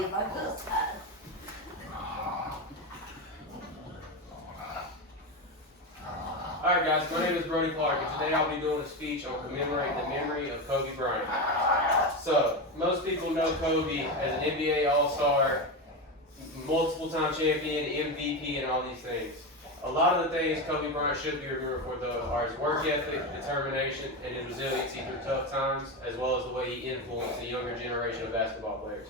if I could. Alright guys, my name is Brody Clark, and today I'll be doing a speech on commemorating the memory of Kobe Bryant. So, most people know Kobe as an NBA All-Star, multiple time champion, MVP, and all these things. A lot of the things Kobe Bryant should be remembered for, though, are his work ethic, determination, and his resiliency through tough times, as well as the way he influenced the younger generation of basketball players.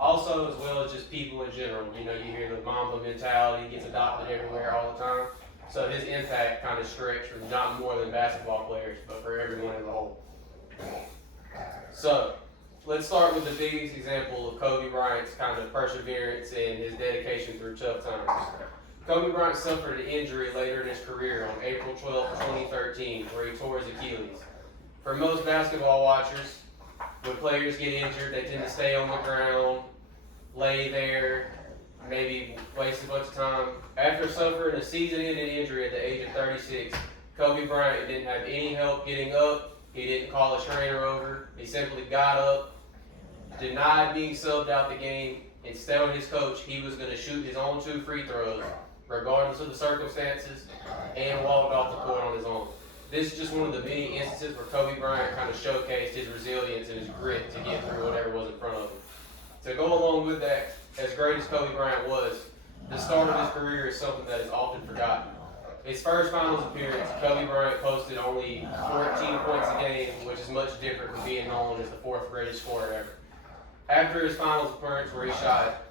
Also, as well as just people in general. You know, you hear the Mamba mentality gets adopted everywhere all the time. So his impact kind of stretched for not more than basketball players, but for everyone as a whole. So, let's start with the biggest example of Kobe Bryant's kind of perseverance and his dedication through tough times. Kobe Bryant suffered an injury later in his career on April 12, 2013, where he tore his Achilles. For most basketball watchers, when players get injured, they tend to stay on the ground, lay there, maybe waste a bunch of time. After suffering a season-ending injury at the age of 36, Kobe Bryant didn't have any help getting up. He didn't call a trainer over. He simply got up, denied being subbed out the game, and telling his coach he was going to shoot his own 2 free throws, regardless of the circumstances, and walked off the court on his own. This is just one of the many instances where Kobe Bryant kind of showcased his resilience and his grit to get through whatever was in front of him. To go along with that, as great as Kobe Bryant was, the start of his career is something that is often forgotten. His first finals appearance, Kobe Bryant posted only 14 points a game, which is much different from being known as the 4th greatest scorer ever. After his finals appearance, where he shot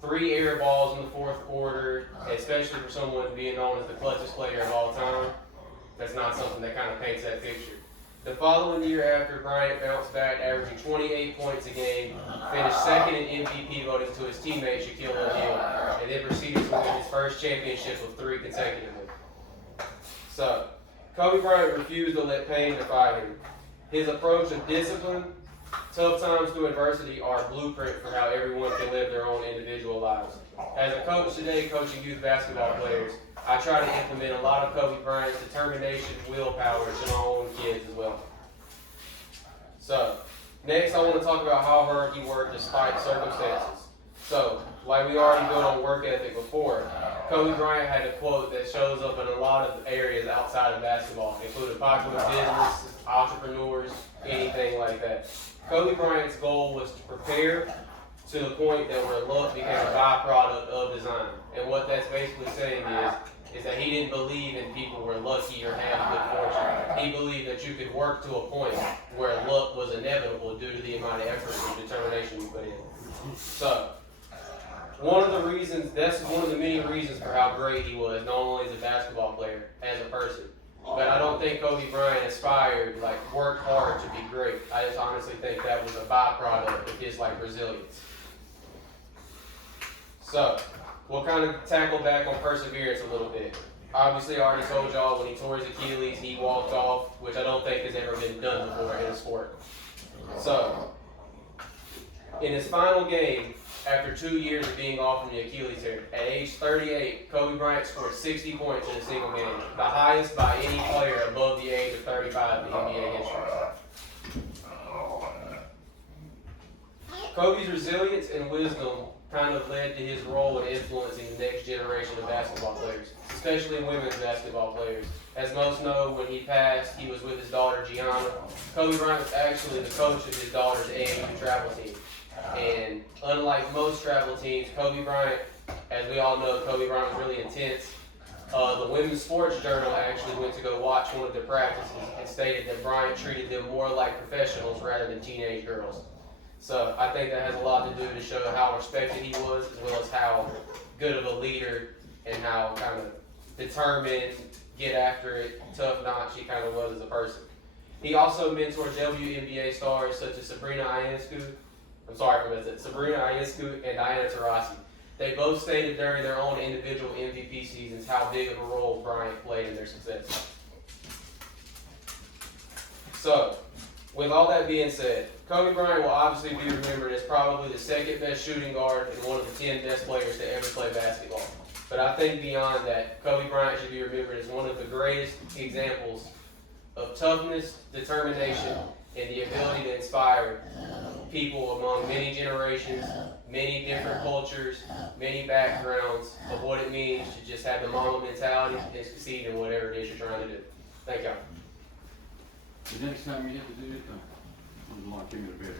3 air balls in the 4th quarter, especially for someone being known as the clutchest player of all time, that's not something that kind of paints that picture. The following year after, Bryant bounced back, averaging 28 points a game, finished 2nd in MVP voting to his teammate Shaquille O'Neal, and then proceeded to win his first championship of 3 consecutively. So, Kobe Bryant refused to let pain define him. His approach of discipline, tough times through adversity are a blueprint for how everyone can live their own individual lives. As a coach today, coaching youth basketball players, I try to implement a lot of Kobe Bryant's determination, willpower to my own kids as well. So, next I want to talk about how hard he worked despite circumstances. So, like we already built on work ethic before, Kobe Bryant had a quote that shows up in a lot of areas outside of basketball, including popular business, entrepreneurs, anything like that. Kobe Bryant's goal was to prepare to the point that where luck became a byproduct of design. And what that's basically saying is that he didn't believe in people were lucky or had good fortune. He believed that you could work to a point where luck was inevitable due to the amount of effort and determination you put in. So, one of the reasons, that's one of the many reasons for how great he was, not only as a basketball player, as a person. But I don't think Kobe Bryant aspired, worked hard to be great. I just honestly think that was a byproduct of his, resilience. So, we'll kind of tackle back on perseverance a little bit. Obviously, I already told y'all when he tore his Achilles, he walked off, which I don't think has ever been done before in a sport. So, in his final game, after 2 years of being off from the Achilles tear, at age 38, Kobe Bryant scored 60 points in a single game, the highest by any player above the age of 35 in NBA history. Kobe's resilience and wisdom kind of led to his role in influencing the next generation of basketball players, especially women's basketball players. As most know, when he passed, he was with his daughter Gianna. Kobe Bryant was actually the coach of his daughter's AAU travel team. And unlike most travel teams, Kobe Bryant, as we all know, Kobe Bryant was really intense. The Women's Sports Journal actually went to go watch one of their practices and stated that Bryant treated them more like professionals rather than teenage girls. So I think that has a lot to do to show how respected he was, as well as how good of a leader and how kind of determined, get after it, tough notch he kind of was as a person. He also mentored WNBA stars such as Sabrina Ionescu and Diana Taurasi. They both stated during their own individual MVP seasons how big of a role Bryant played in their success. So, with all that being said, Kobe Bryant will obviously be remembered as probably the 2nd best shooting guard and one of the 10 best players to ever play basketball. But I think beyond that, Kobe Bryant should be remembered as one of the greatest examples of toughness, determination, and the ability to inspire people among many generations, many different cultures, many backgrounds of what it means to just have the mama mentality and succeed in whatever it is you're trying to do. Thank y'all. The next time you have to do it, I'm like him in a bit.